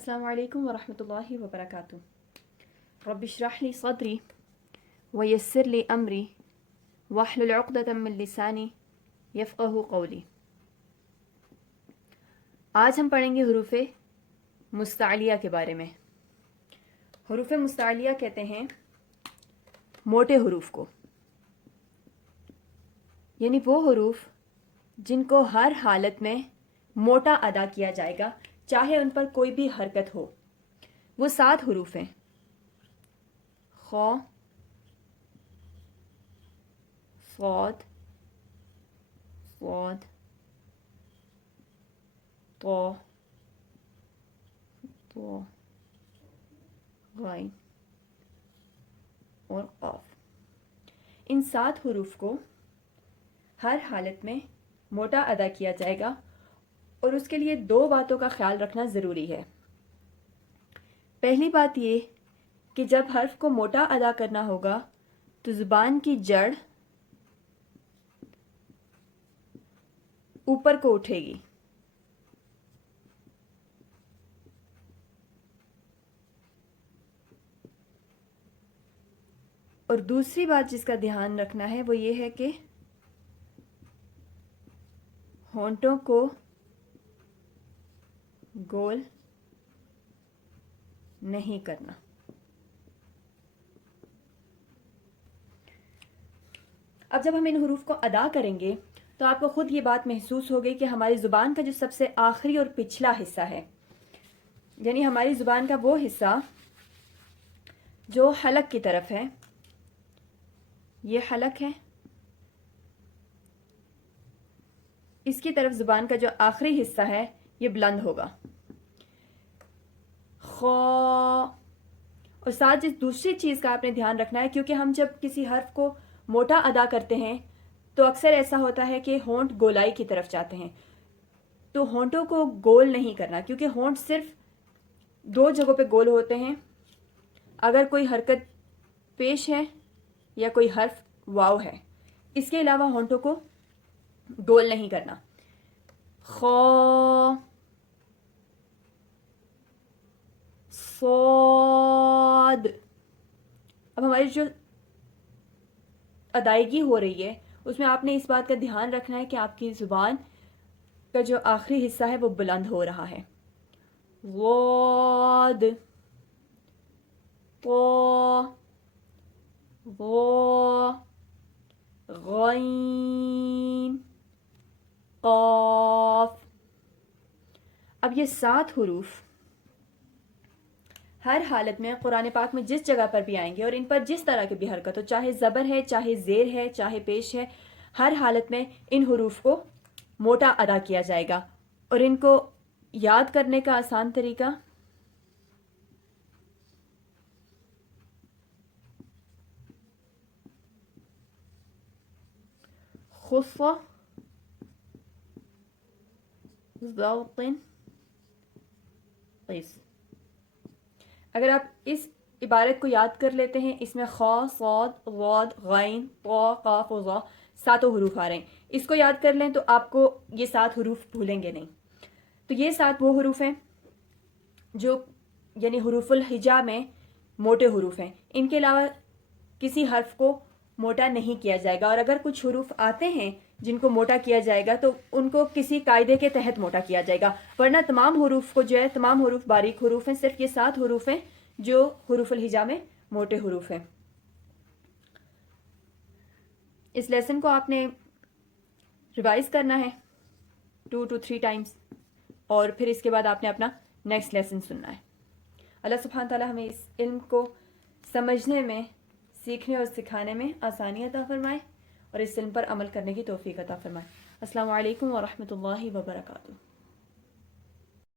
السلام علیکم ورحمۃ اللہ وبرکاتہ۔ رب اشرح لی صدری ویسر لی امری واحلل عقدۃ من لسانی یفقہوا قولی۔ آج ہم پڑھیں گے حروف مستعلیہ کے بارے میں۔ حروف مستعلیہ کہتے ہیں موٹے حروف کو، یعنی وہ حروف جن کو ہر حالت میں موٹا ادا کیا جائے گا، چاہے ان پر کوئی بھی حرکت ہو۔ وہ 7 حروف ہیں: خ، صاد، صاد، طا، طا، غین اور قاف۔ ان 7 حروف کو ہر حالت میں موٹا ادا کیا جائے گا، اور اس کے لیے 2 باتوں کا خیال رکھنا ضروری ہے۔ پہلی بات یہ کہ جب حرف کو موٹا ادا کرنا ہوگا تو زبان کی جڑ اوپر کو اٹھے گی، اور دوسری بات جس کا دھیان رکھنا ہے وہ یہ ہے کہ ہونٹوں کو گول نہیں کرنا۔ اب جب ہم ان حروف کو ادا کریں گے تو آپ کو خود یہ بات محسوس ہوگی کہ ہماری زبان کا جو سب سے آخری اور پچھلا حصہ ہے، یعنی ہماری زبان کا وہ حصہ جو حلق کی طرف ہے، یہ حلق ہے، اس کی طرف زبان کا جو آخری حصہ ہے یہ بلند ہوگا، خا۔ اور ساتھ جس دوسری چیز کا آپ نے دھیان رکھنا ہے، کیونکہ ہم جب کسی حرف کو موٹا ادا کرتے ہیں تو اکثر ایسا ہوتا ہے کہ ہونٹ گولائی کی طرف جاتے ہیں، تو ہونٹوں کو گول نہیں کرنا، کیونکہ ہونٹ صرف 2 جگہوں پہ گول ہوتے ہیں، اگر کوئی حرکت پیش ہے یا کوئی حرف واو ہے، اس کے علاوہ ہونٹوں کو گول نہیں کرنا۔ خا، صاد۔ اب ہماری جو ادائیگی ہو رہی ہے اس میں آپ نے اس بات کا دھیان رکھنا ہے کہ آپ کی زبان کا جو آخری حصہ ہے وہ بلند ہو رہا ہے۔ غاد، طا، غا، غین، قاف۔ اب یہ 7 حروف ہر حالت میں قرآن پاک میں جس جگہ پر بھی آئیں گے اور ان پر جس طرح کی بھی حرکت ہو، چاہے زبر ہے، چاہے زیر ہے، چاہے پیش ہے، ہر حالت میں ان حروف کو موٹا ادا کیا جائے گا۔ اور ان کو یاد کرنے کا آسان طریقہ خفہ، ذوق، قیس۔ اگر آپ اس عبارت کو یاد کر لیتے ہیں، اس میں خا، صاد، غاد، غین، طا، قاف و ظا 7 حروف آ رہے ہیں، اس کو یاد کر لیں تو آپ کو یہ 7 حروف بھولیں گے نہیں۔ تو یہ 7 وہ حروف ہیں جو یعنی حروف الہجا میں موٹے حروف ہیں، ان کے علاوہ کسی حرف کو موٹا نہیں کیا جائے گا، اور اگر کچھ حروف آتے ہیں جن کو موٹا کیا جائے گا تو ان کو کسی قاعدے کے تحت موٹا کیا جائے گا، ورنہ تمام حروف کو جو ہے، تمام حروف باریک حروف ہیں، صرف یہ 7 حروف ہیں جو حروف الہجا میں موٹے حروف ہیں۔ اس لیسن کو آپ نے ریوائز کرنا ہے 2 to 3 ٹائمز، اور پھر اس کے بعد آپ نے اپنا نیکسٹ لیسن سننا ہے۔ اللہ سبحانہ تعالیٰ ہمیں اس علم کو سمجھنے میں، سیکھنے اور سکھانے میں آسانی عطا فرمائے، اور اس علم پر عمل کرنے کی توفیق عطا فرمائے۔ السلام علیکم ورحمۃ اللہ وبرکاتہ۔